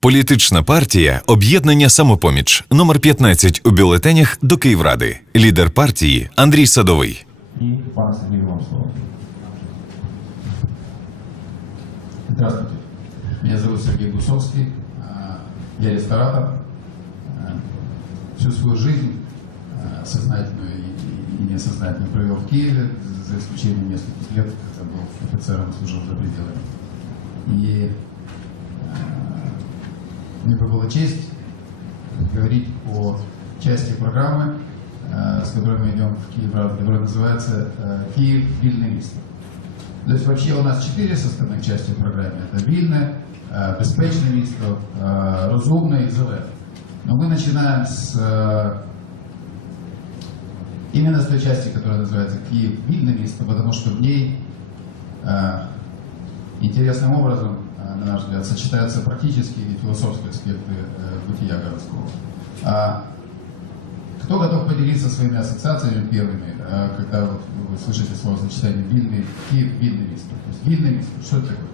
Політична партія Об'єднання Самопоміч номер 15 у бюлетенях до Київради. Лідер партії Андрій Садовий. Здравствуйте. Меня зовут Сергей Гусовский. Я ресторатор. Всю свою жизнь сознательную и- несознательную провел в Киеве, за исключением нескольких лет, когда был офицером, служил за пределами. И мне бы была честь говорить о части программы, а, с которой мы идем в Киев, которая называется а, «Киев. Вильный лист». То есть вообще у нас четыре составных части в программе. Это вільне, е, безпечне місто, е, розумне і зелене. Но мы начинаем с э, именно с той части, которая называется Киев вильное место, потому что в ней э, интересным образом, э, на наш взгляд, сочетаются практические и философские аспекты э, бытия городского. А кто готов поделиться своими ассоциациями первыми, э, когда вы слышите словосочетание «вильный Киев», «вильный место»? То есть «вильное место» – что это такое?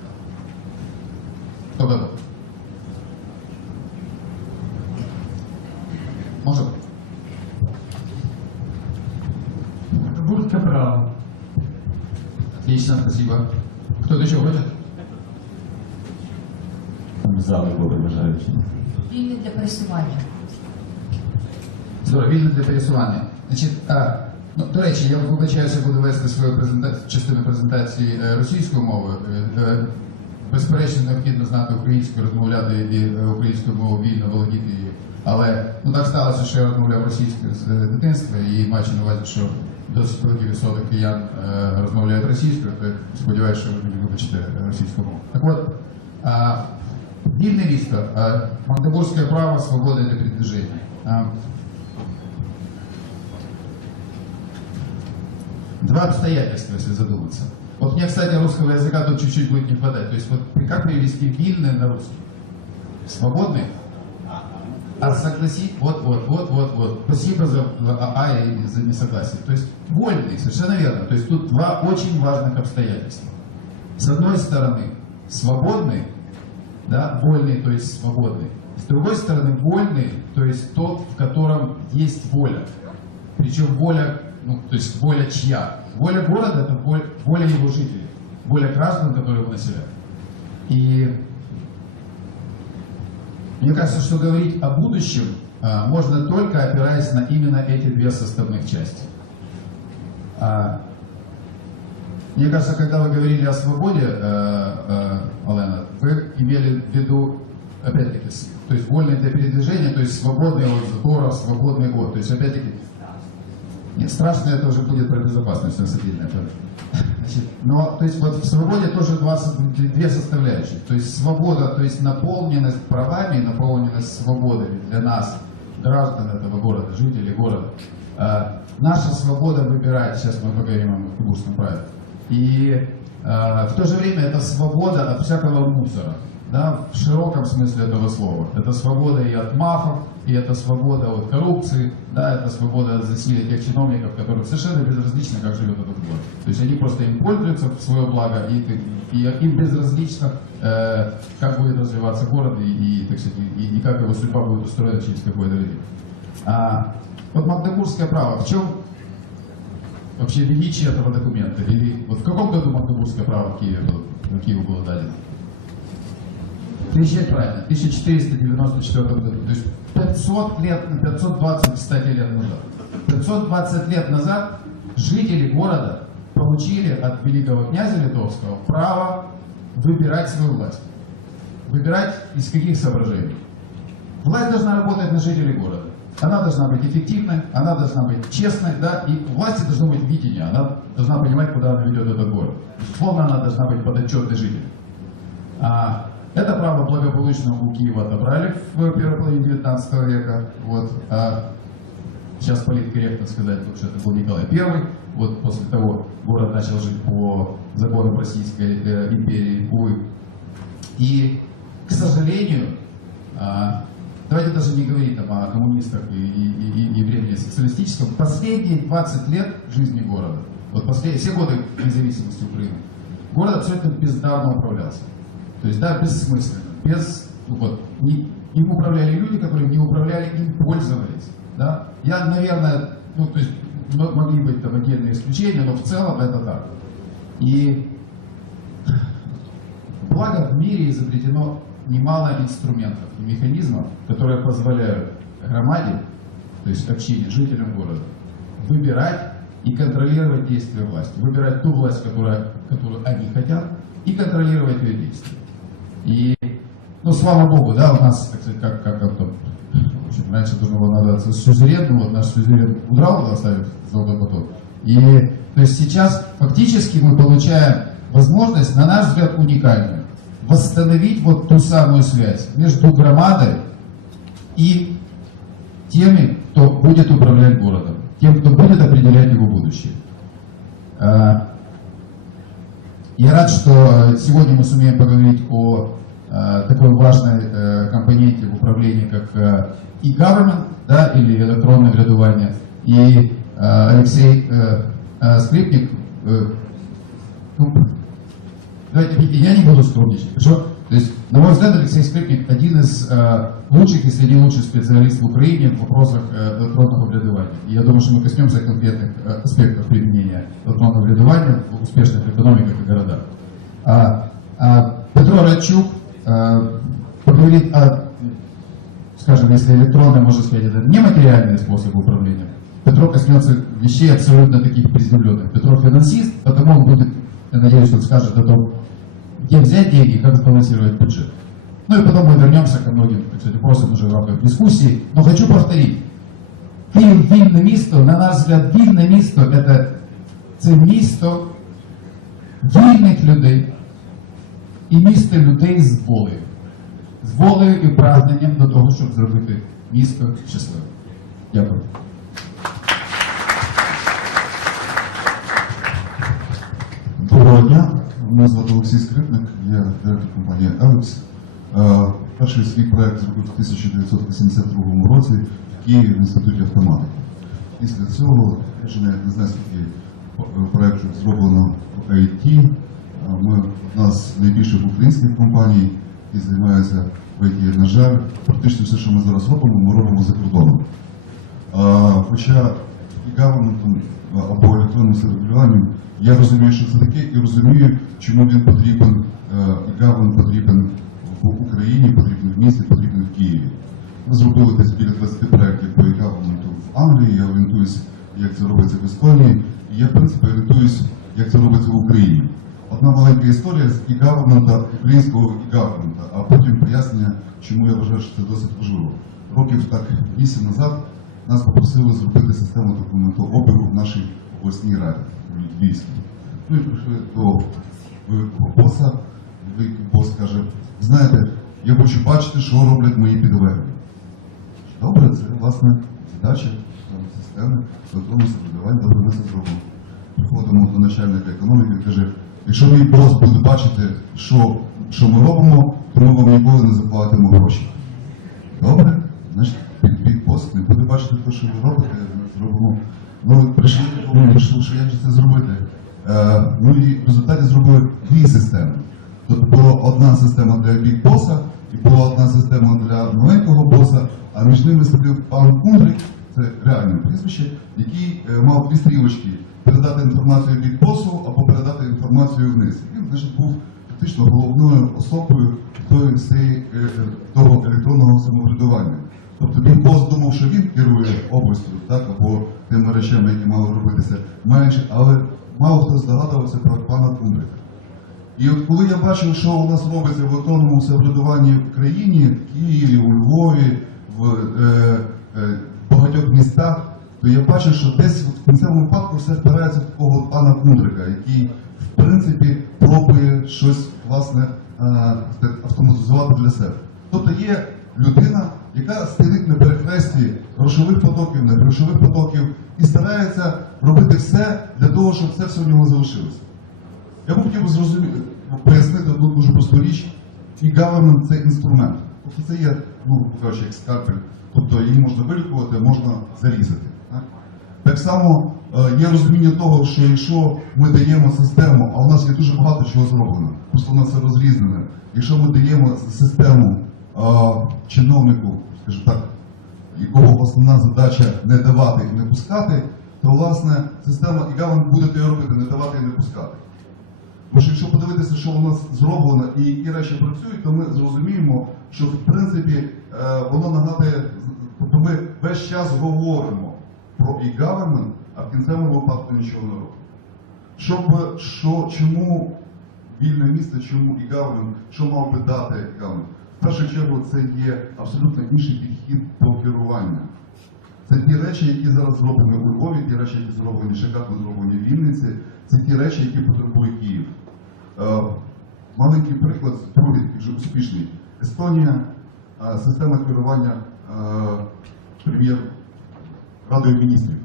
Кто готов? Может? Будьте право. Отлично, спасибо. Кто-то еще хочет? Зали були бажаючі. Вільний для пересування. Здорово, вільно для пересування. Значить, а, ну, до речі, я вибачаюся, буду вести свою презентацію, частину презентації е, російською мовою. Е, е, Безперечно, необхідно знати українську, розмовляти і українською мовою вільно володіти її. Але ну так сталося, що я розмовляв російською з дитинства і маючи на увазі, що досить великий відсоток киян розмовляють російською, то сподіваюся, що ви мені вибачите російську мову. Так от, вільне місто, а, Магдебурзьке право, свобода для передвиження. А, Два обстоятельства, если задуматься. Вот мне, кстати, русского языка тут чуть-чуть будет не хватать. То есть вот как перевести вильное на русский? Свободный? А согласить? Вот, вот, вот, вот, вот. Спасибо за а, а и за несогласие. То есть вольный, совершенно верно. То есть тут два очень важных обстоятельства. С одной стороны, свободный, да, вольный, то есть свободный. С другой стороны, вольный, то есть тот, в котором есть воля. Причем воля, ну, то есть воля чья? Воля города – это воля, воля его жителей, воля граждан, которые его населяют. И мне кажется, что говорить о будущем а, можно только опираясь на именно эти две составных части. А, мне кажется, когда вы говорили о свободе, э, э, Алена, вы имели в виду, опять-таки, то есть вольный для передвижения, то есть свободный от затора, свободный год. То есть, опять-таки, нет, страшно это уже будет про безопасность относительно. это. Значит, но, то есть, вот в свободе тоже два, со- две составляющие. То есть, свобода, то есть наполненность правами, наполненность свободой для нас, граждан этого города, жителей города. Э, наша свобода выбирать, сейчас мы поговорим о Магдебургском праве. И э, в то же время это свобода от всякого мусора, да, в широком смысле этого слова. Это свобода и от мафов, и это свобода от коррупции, да, это свобода от засилия тех чиновников, которым совершенно безразлично, как живет этот город. То есть они просто им пользуются в свое благо, и, и им безразлично, э, как будет развиваться город, и, и, так сказать, и, и как его судьба будет устроена через какое-то время. А, вот Магдебургское право, в чем вообще величие этого документа? Или вот в каком году Магдебургское право в Киеве было, Киеву было дадено? Тысяча, правильно, 1494 году. То есть 500 лет, 520, кстати, лет назад. 520 лет назад жители города получили от великого князя Литовского право выбирать свою власть. Выбирать из каких соображений? Власть должна работать на жителей города. Она должна быть эффективной, она должна быть честной, да, и у власти должно быть видение, она должна понимать, куда она ведет этот город. Безусловно, она должна быть подотчетной жителям. А, это право благополучно у Киева отобрали в первой половине 19 века. Вот, а сейчас политкорректно сказать, потому что это был Николай I. Вот после того город начал жить по законам Российской э, империи, увы. И, к сожалению, а, давайте даже не говорить там, о коммунистах и, и- и- и времени социалистическом, последние 20 лет жизни города, вот последние, все годы независимости Украины, город абсолютно бездарно управлялся. То есть, да, бессмысленно, без ну вот, не- им управляли люди, которые не управляли, им пользовались. Да? Я, наверное, ну, то есть могли быть там отдельные исключения, но в целом это так. И Благо в мире изобретено немало инструментов и механизмов, которые позволяют громаде, то есть общине, жителям города, выбирать и контролировать действия власти. Выбирать ту власть, которая, которую они хотят, и контролировать ее действия. И, ну, слава богу, да, у нас, так сказать, как, как, как там, в общем, раньше должно было называться сюзерен, но вот наш сюзерен удрал, оставив золотой поток. И, то есть сейчас фактически мы получаем возможность, на наш взгляд, уникальную, восстановить вот ту самую связь между громадой и теми, кто будет управлять городом, тем, кто будет определять его будущее. А, Я рад, что сегодня мы сумеем поговорить о э, такой важной э, компоненте в управлении, как э, e-government, да, или электронное врядування. И э, Алексей Скрипник, ну, давайте, видите, я не буду скромничать, хорошо? То есть, на мой взгляд, Алексей Скрипник один из э, лучших, если не лучший специалист в Украине в вопросах э, электронного врядування. И я думаю, что мы коснемся конкретных э, аспектов применения электронного врядування в успешных экономиках и городах. А, а Петро Радчук э, поговорит о, скажем, если электронный, можно сказать, это нематериальный способ управления. Петро коснется вещей абсолютно таких приземленных. Петро финансист, потому он будет, я надеюсь, он скажет о том, где взять деньги, как сбалансировать бюджет. Ну и потом мы вернемся ко многим сказать, вопросам уже в рамках дискуссии. Но хочу повторить. Київ вільне місто, на наш взгляд, вільне місто це, це місто вільних людей і місто людей з волею. З волею і прагненням до того, щоб зробити місто щасливим. Дякую. Доброго дня. Мене звати Олексій Скрипник, я директор компанії Елекс. Е, Перший свій проект зробив в 1982 році в Києві в інституті автоматики. Після цього, я не знаю, скільки е, проєктів зроблено в IT. Е, Ми у нас найбільше українських компаній, які займаються в IT. На жаль, практично все, що ми зараз робимо, ми робимо за кордоном. Хоча і government або електронним самоврядуванням, я розумію, що це таке, і розумію, чому він потрібен, е, і government потрібен в Україні, потрібен в місті, потрібен в Києві. Ми зробили десь біля 20 проєктів по e-government в Англії, я орієнтуюсь, як це робиться в Естонії, і я, в принципі, орієнтуюсь, як це робиться в Україні. Одна маленька історія з e-government, українського e-government, а потім пояснення, чому я вважаю, що це досить важливо. Років так вісім назад нас попросили зробити систему документообігу в нашій обласній раді Львівській. Ми прийшли до великого боса, і великий бос каже, знаєте, я хочу бачити, що роблять мої підлеглі. Добре, це власне задача системи електронного самоврядування, добре, ми це зробимо. Приходимо до начальника економіки і каже, якщо мій бос буде бачити, що, що ми робимо, то ми вам ніколи не заплатимо гроші. Добре, значить, під пост не буде бачити те, що ви робите, ми зробимо. Ну, прийшли, прийшли, що як же це зробити. Е, ну в результаті зробили дві системи. Тобто була одна система для бік-боса і була одна система для маленького боса, а між ними сидів пан Кундрик, це реальне прізвище, який е, мав дві стрілочки передати інформацію бік-босу або передати інформацію вниз. Він, значить, був фактично головною особою е, того електронного самоврядування. Тобто він бос думав, що він керує областю, так, або тими речами, які мали робитися менше, але мало хто здогадувався про пана Кундрика. І от коли я бачив, що у нас робиться в електронному самоврядуванні в країні, в Києві, у Львові, в е, е, багатьох містах, то я бачив, що десь в кінцевому випадку все впирається в такого пана Кундрика, який в принципі пробує щось власне е, автоматизувати для себе. Тобто є людина, яка стоїть на перехресті грошових потоків, не грошових потоків і старається робити все для того, щоб це все в нього залишилося. Я б хотів зрозуміти, пояснити одну дуже просту річ. І government – це інструмент. Тобто це є, ну, кажучи, як скальпель. Тобто її можна вилікувати, можна зарізати. Так, так само е, є розуміння того, що якщо ми даємо систему, а у нас є дуже багато чого зроблено, просто у нас це розрізнене. Якщо ми даємо систему чиновнику, скажімо так, якого основна задача не давати і не пускати, то власне система e-government буде те робити, не давати і не пускати. Бо ж якщо подивитися, що у нас зроблено і які речі працюють, то ми зрозуміємо, що в принципі е, воно нагадує, тобто ми весь час говоримо про e-government, а в кінцевому випадку нічого не робимо. Щоб, що, чому вільне місце, чому e-government, що мав би дати e-government? В першу чергу це є абсолютно інший підхід до керування. Це ті речі, які зараз зроблені у Львові, ті речі, які зроблені шикарно зроблені в Вінниці, це ті речі, які потребує Київ. Е, маленький приклад, другий вже успішний. Естонія, е, система керування е, прем'єр Радою міністрів.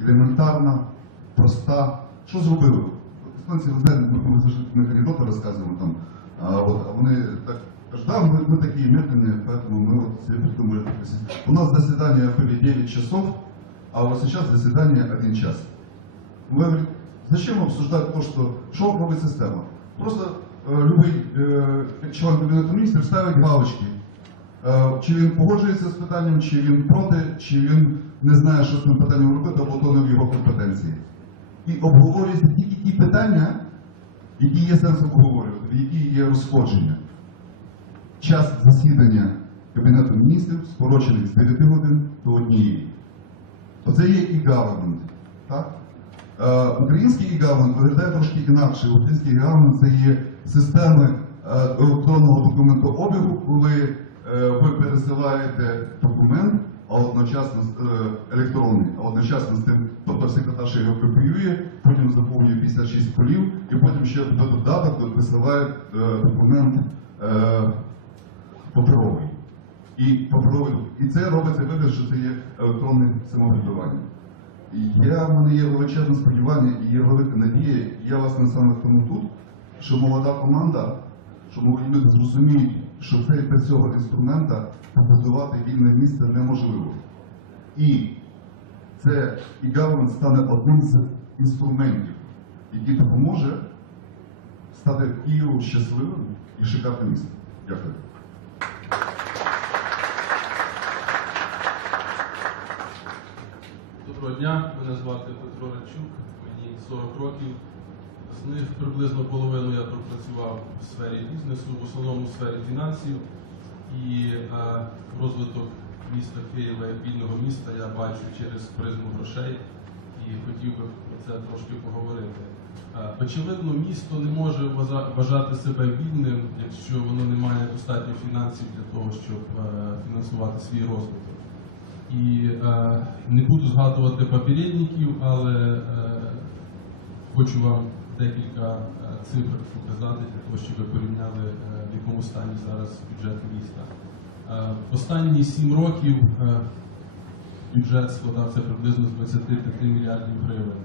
Елементарна, проста. Що зробили? Естонці, ви знаєте, ми, завжди на анекдоти розказуємо там, а, от, а вони так кажуть, да, мы, мы такие медленные, поэтому мы вот себе придумали. такую систему». У нас заседания были 9 часов, а вот сейчас заседание 1 час. Мы говорим, зачем обсуждать то, что, что робить система? Просто э, любой э, член Кабінету міністрів ставить галочки. Е, Чи він погоджується з питанням, чи він проти, чи він не знає, що з тим питанням робити, або то не в його компетенції. І обговорюються тільки ті питання, які є сенсом обговорювати, в які є розходження. Час засідання Кабінету міністрів скорочений з 9 годин до однієї. Оце є e-government. Так? Е, Український e-government виглядає трошки інакше. Український e-government це є системи е, електронного документообігу, коли е, ви пересилаєте документ, а одночасно електронний, а одночасно з тим, тобто секретар ще його копіює, потім заповнює 56 полів, і потім ще до додаток висилає документ паперовий. І паперовий. І це робиться вигляд, що це є електронне самоврядування. Я, в мене є величезне сподівання і є велика надія, і я власне саме тому тут, що молода команда, що молоді люди зрозуміють, що це без цього інструмента побудувати вільне місце неможливо. І це і government стане одним з інструментів, який допоможе стати Києву щасливим і шикарним містом. Дякую. Доброго дня, мене звати Петро Рачук, мені 40 років. З них приблизно половину я пропрацював у сфері бізнесу, в основному в сфері фінансів. І е, розвиток міста Києва як вільного міста я бачу через призму грошей і хотів би про це трошки поговорити. Е, очевидно, місто не може вважати себе вільним, якщо воно не має достатньо фінансів для того, щоб е, фінансувати свій розвиток. І е, не буду згадувати попередників, але е, хочу вам декілька е, цифр показати для того, щоб ви порівняли, е, в якому стані зараз бюджет міста. Е, останні сім років е, бюджет складався приблизно з 25 мільярдів гривень.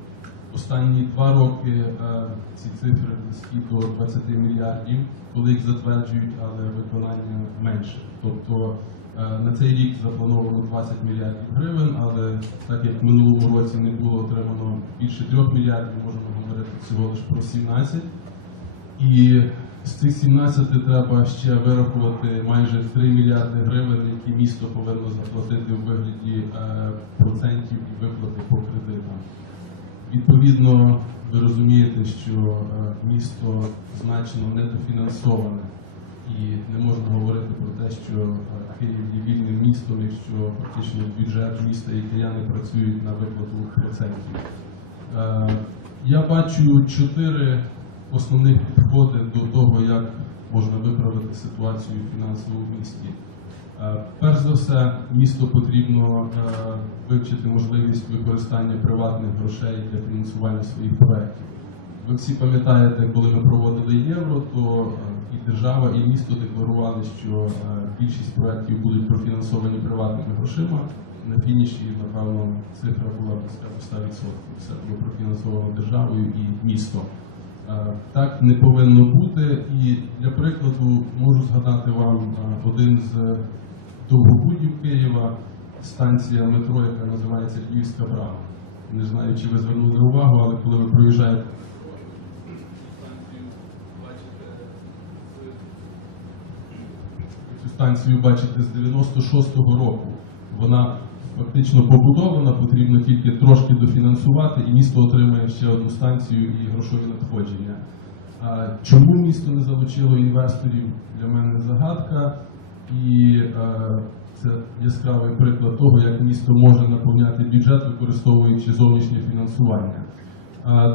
Останні два роки е, ці цифри близькі до 20 мільярдів, коли їх затверджують, але виконання менше. Тобто на цей рік заплановано 20 мільярдів гривень, але так як в минулому році не було отримано більше 3 мільярдів, можемо говорити всього лише про 17. І з цих 17 треба ще вирахувати майже 3 мільярди гривень, які місто повинно заплатити у вигляді е, процентів і виплати по кредитам. Відповідно, ви розумієте, що е, місто значно недофінансоване і не можна говорити про те, що е, Київ є вільним містом, якщо фактично бюджет міста і кияни працюють на виплату процентів. Е, Я бачу чотири основних підходи до того, як можна виправити ситуацію фінансову в місті. Е, Перш за все, місту потрібно вивчити можливість використання приватних грошей для фінансування своїх проєктів. Ви всі пам'ятаєте, коли ми проводили євро, то е, і держава, і місто декларували, що е, більшість проєктів будуть профінансовані приватними грошима. На фініші, напевно, цифра була близька 100%. Все було профінансовано державою і містом. Е, Так не повинно бути. І для прикладу можу згадати вам один з довгобудів Києва, станція метро, яка називається Львівська брама. Не знаю, чи ви звернули увагу, але коли ви проїжджаєте станцію, бачите з 96-го року. Вона фактично побудована, потрібно тільки трошки дофінансувати, і місто отримає ще одну станцію і грошові надходження. Чому місто не залучило інвесторів, для мене загадка. І е, це яскравий приклад того, як місто може наповняти бюджет, використовуючи зовнішнє фінансування.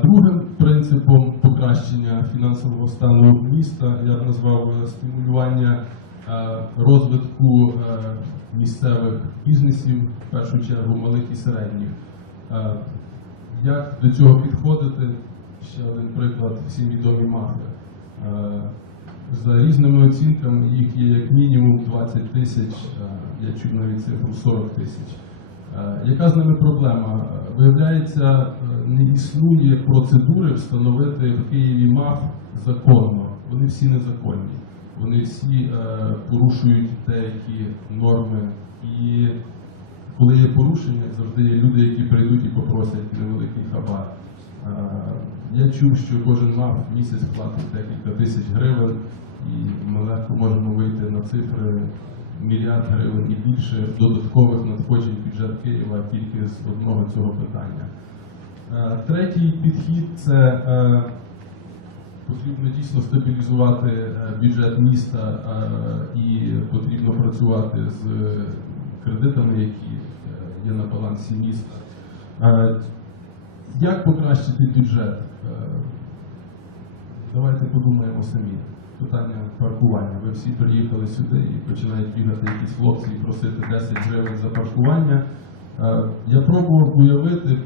Другим принципом покращення фінансового стану міста я б назвав е, стимулювання розвитку е, місцевих бізнесів, в першу чергу малих і середніх. Е, Як до цього підходити? Ще один приклад, всім відомі мафи. Е, За різними оцінками їх є як мінімум 20 тисяч, е, я чув навіть цифру 40 тисяч. Е, Яка з ними проблема? Е, Виявляється, е, не існує процедури встановити в Києві МАФ законно. Вони всі незаконні. Вони всі е, порушують деякі норми. І коли є порушення, завжди є люди, які прийдуть і попросять невеликий хабар. Е, Я чув, що кожен МАФ в місяць платить декілька тисяч гривень, і ми легко можемо вийти на цифри мільярд гривень і більше додаткових надходжень бюджет Києва тільки з одного цього питання. Е, Третій підхід це потрібно дійсно стабілізувати е, бюджет міста е, і потрібно працювати з кредитами, які е, є на балансі міста. Як покращити бюджет? Давайте подумаємо самі. Питання паркування. Ви всі приїхали сюди і починають бігати якісь хлопці і просити 10 гривень за паркування. Я пробував уявити,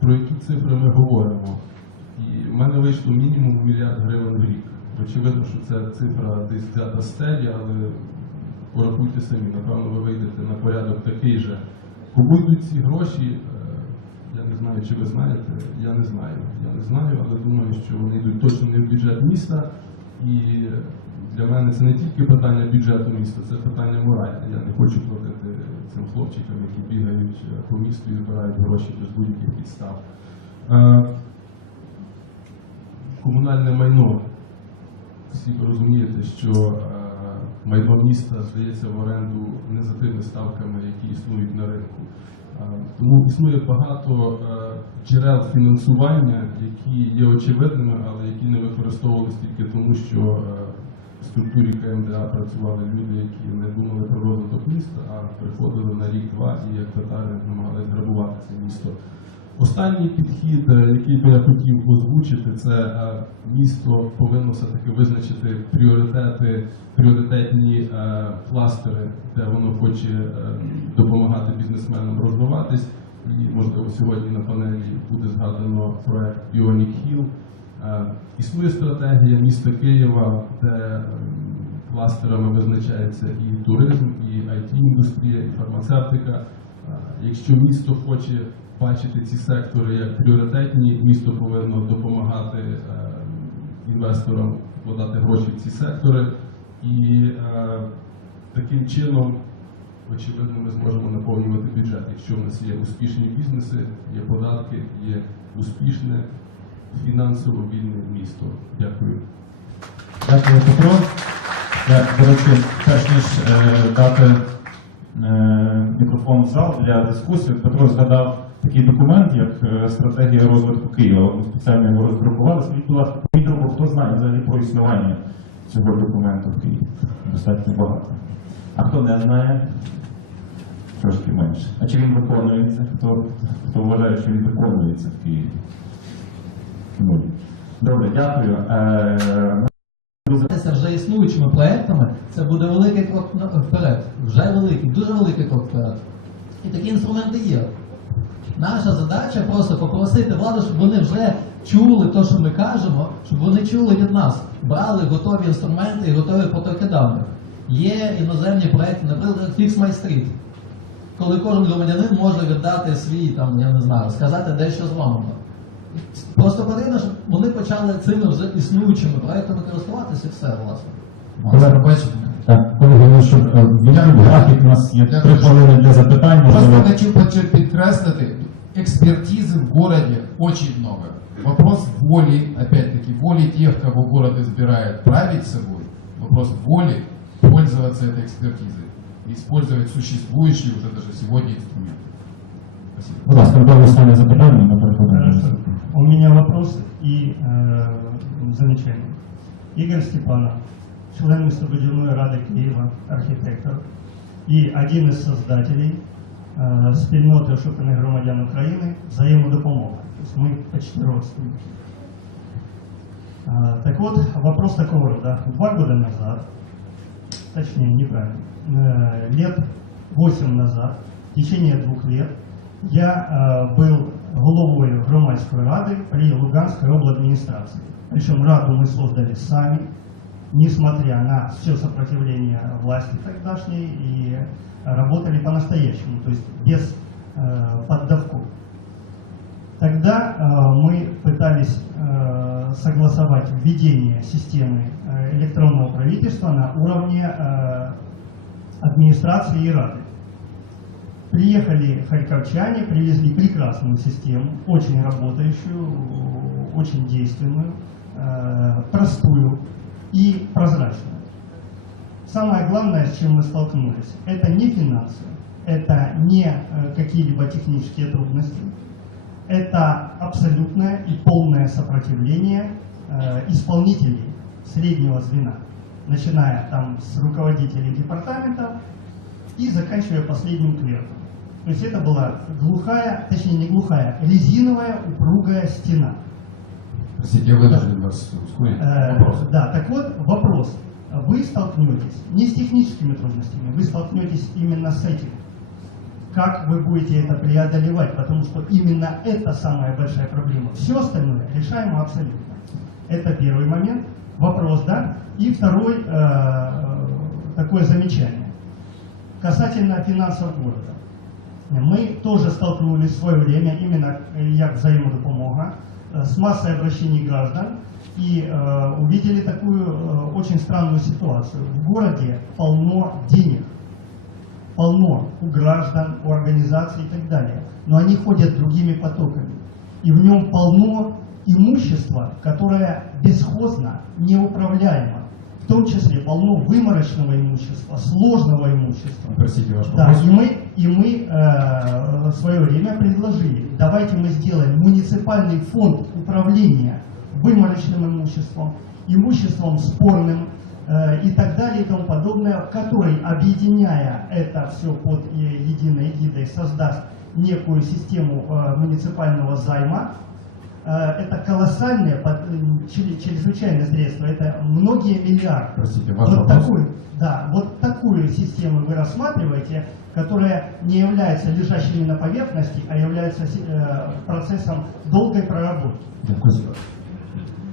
про які цифри ми говоримо. Мене вийшло мінімум мільярд гривень в рік. Очевидно, що це цифра десь взята стелі, але порахуйте самі, напевно, ви вийдете на порядок такий же. Кому йдуть ці гроші, е, я не знаю, чи ви знаєте, я не знаю. Я не знаю, але думаю, що вони йдуть точно не в бюджет міста. І для мене це не тільки питання бюджету міста, це питання моральне. Я не хочу платити цим хлопчикам, які бігають е, по місту і збирають гроші без будь-яких підстав. Комунальне майно. Всі ви розумієте, що е, майно міста здається в оренду не за тими ставками, які існують на ринку. Е, Тому існує багато е, джерел фінансування, які є очевидними, але які не використовувалися тільки тому, що в структурі КМДА працювали люди, які не думали про розвиток міста, а приходили на рік-два і як татари намагалися грабувати це місто. Останній підхід, е, який би я хотів озвучити, це е, місто повинно все-таки визначити пріоритети, пріоритетні е, кластери, де воно хоче допомагати бізнесменам розвиватись. І можливо сьогодні на панелі буде згадано проект Bionic Hill. Існує стратегія міста Києва, де кластерами визначається і туризм, і it індустрія і фармацевтика. Якщо місто хоче бачити ці сектори як пріоритетні, місто повинно допомагати е, інвесторам вкладати гроші в ці сектори. І е, таким чином, очевидно, ми зможемо наповнювати бюджет. Якщо в нас є успішні бізнеси, є податки, є успішне фінансово вільне місто. Дякую. Дякую, Петро. До речі, перш ніж е, дати е, мікрофон в зал для дискусії, Петро згадав такий документ, як е, стратегія розвитку Києва. Ми спеціально його роздрукували. Скажіть, будь ласка, поміть хто знає взагалі про існування цього документу в Києві? Достатньо багато. А хто не знає? Трошки менше. А чи він виконується? Хто, хто вважає, що він виконується в Києві? Добре, дякую. Існуючими проектами, це буде великий крок вперед. Вже великий, дуже великий крок вперед. І такі інструменти є. Наша задача просто попросити владу, щоб вони вже чули те, що ми кажемо, щоб вони чули від нас, брали готові інструменти і готові потоки даних. Є іноземні проекти, наприклад, Fix My Street, коли кожен громадянин може віддати свій, там, я не знаю, сказати дещо зламано. Просто потрібно, щоб вони почали цими вже існуючими проектами користуватися і все, власне. Олег, бачите? Так, колеги, що е, міняємо графік, у нас є три хвилини для запитань. Просто можливо. хочу подчер- подкреслить, экспертизы в городе очень много. Вопрос воли, опять-таки, воли тех, кого город избирает править собой, вопрос воли пользоваться этой экспертизой, использовать существующие уже даже сегодня инструменты. Спасибо. Будь ласка, до останнє запитання, ми переходимо. до Хорошо. наступного. У меня вопрос и э, замечание. Игорь Степанов, член Містобудівної ради Києва, архітектор, і один із создателей э, спільноти ошуканих громадян України взаємодопомога. Тобто ми почти родственники. А, Так вот, вопрос такого рода. Два года назад, точнее, неправильно, э, лет 8 назад, в течение двух лет, я э, был головою громадської ради при Луганской обладминистрации. Причем раду мы создали сами, несмотря на все сопротивление власти тогдашней, и работали по-настоящему, то есть без э, поддавков. Тогда э, мы пытались э, согласовать введение системы э, электронного правительства на уровне э, администрации и Рады. Приехали харьковчане, привезли прекрасную систему, очень работающую, очень действенную, э, простую и прозрачную. Самое главное, с чем мы столкнулись, это не финансы, это не э, какие-либо технические трудности, это абсолютное и полное сопротивление э, исполнителей среднего звена, начиная там с руководителей департаментов и заканчивая последним клерком. То есть это была глухая, точнее не глухая, резиновая упругая стена. Простите, я вынужден вас ускорить. Э, Вопрос. Да, так вот вопрос. Вы столкнетесь не с техническими трудностями, вы столкнетесь именно с этим. Как вы будете это преодолевать, потому что именно это самая большая проблема. Все остальное решаемо абсолютно. Это первый момент, вопрос, да. И второй, э, э, такое замечание. Касательно финансов города. Мы тоже столкнулись в свое время, именно э, як взаимодопомога, э, с массой обращений граждан и э, увидели такую э, очень странную ситуацию. В городе полно денег, полно у граждан, у организаций и так далее, но они ходят другими потоками. И в нем полно имущества, которое бесхозно, неуправляемо. В том числе полно выморочного имущества, сложного имущества. Простите, ваш Да, вопрос. и мы, и мы э, в свое время предложили, давайте мы сделаем муниципальный фонд управления выморочным имуществом, имуществом спорным э, и так далее и тому подобное, который, объединяя это все под э, единой эгидой, создаст некую систему э, муниципального займа, это колоссальные, под- э, чре- чрезвычайные средства, это многие миллиарды. Простите, ваш вот вопрос. такую, да, вот такую систему вы рассматриваете, которая не является лежащей на поверхности, а является э, процессом долгой проработки. Спасибо.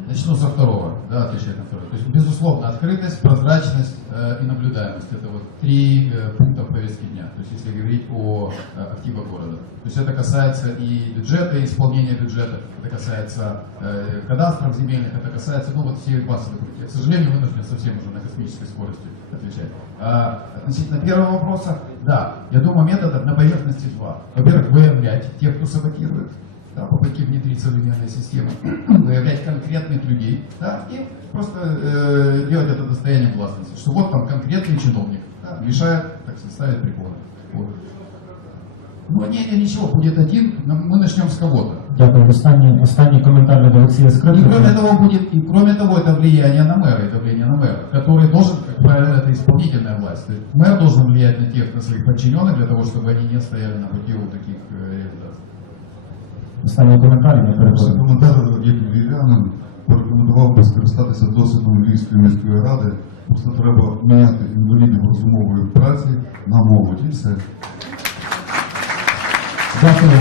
Начну со второго, да, отвечать на второй. То есть, безусловно, открытость, прозрачность э, и наблюдаемость – это вот три э, пункта в повестке дня. То есть, если говорить о э, активах города. То есть, это касается и бюджета, и исполнения бюджета, это касается э, кадастров земельных, это касается, ну, вот всех базовых. Я, к сожалению, вынужден совсем уже на космической скорости отвечать. А, относительно первого вопроса, да, я думаю, методов на поверхности два. Во-первых, выявлять тех, кто саботирует, да, попытки внедриться в региональные системы, выявлять конкретных людей, да, и просто э, делать это достоянием гласности, что вот там конкретный чиновник да, мешает, так сказать, ставит препоны. Вот. Ну, не, не, ничего, будет один, но мы начнем с кого-то. Дякую. Останній, останній коментар від Олексія И кроме Скрипника. того будет, и кроме того, это влияние на мэра, это влияние на мэра, который должен, как правило, это исполнительная власть. То есть мэр должен влиять на тех, на своих подчиненных, для того, чтобы они не стояли на пути у таких э, реализаций. Останній коментар, і ми коментар, як львів'янин, порекомендував би скористатися досвідом Львівської міської ради. Просто треба міняти інвалідів розумової праці на молодь і все. Дякую.